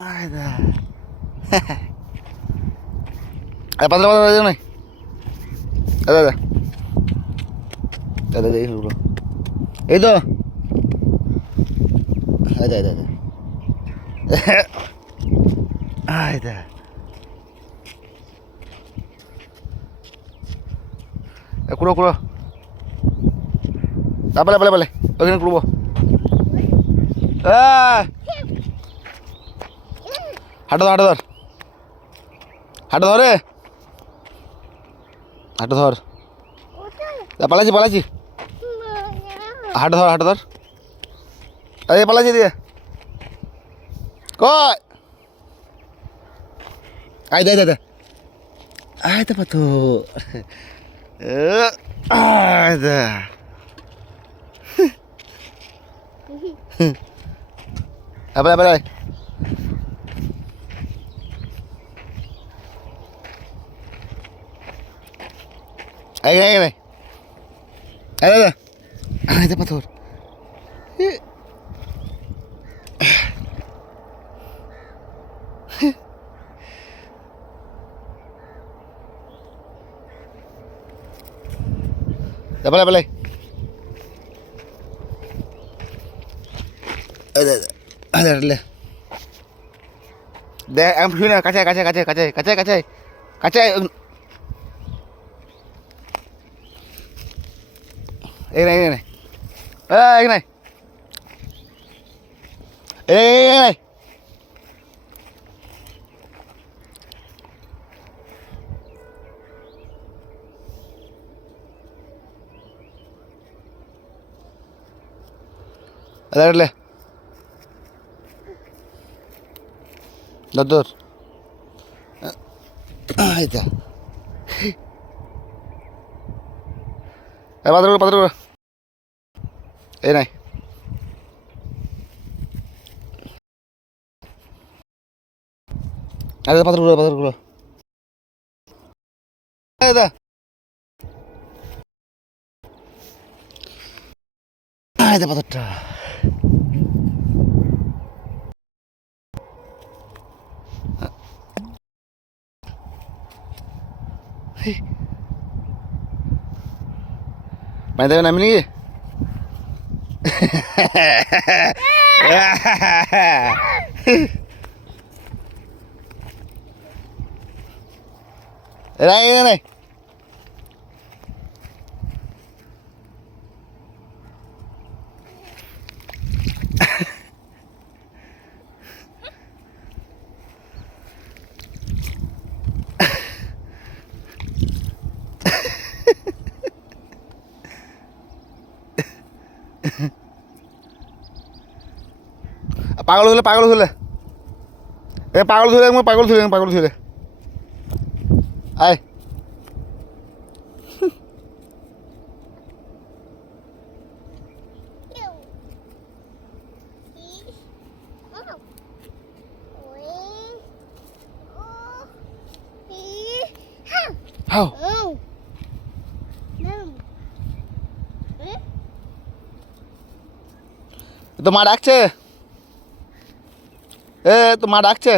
আয়দা পাতলা পাতলা নাই দাদা দাদা দাদা দেখি এই তো আয়দা আয়দা আয়দা কুড়ো কুড়ো পালে পালে পালে ওইখানে কুড়বো হাঁটো ধর হাঁটো ধর হাঁটো ধরে হাঁটো ধর পালাচ্ছি পালাচ্ছি হাঁটো ধর আরে পালাচ্ছি দিয়ে কয় আয় দে দে দে আয় তো পাতো আয় দে আবার আবার আয় আয় আয় আয় আয় দাদা আয় দে পাথর পালাই পালাই দেখ আমি শুনি না কাছে কাছে কাছে কাছে কাছে কাছে কাছে এই নাই এই নাই এই নাই এই নাই അതല്ലേ দর আচ্ছা পাত্র করো এই নাই আরে পাত্র করো দাদা আরে পাত্রটা পানি দেবে নামি নাকি নাই পাগল হলে এ পাগল ধরে আয় হাও তো মা ডাকছে তো মা ডাকছে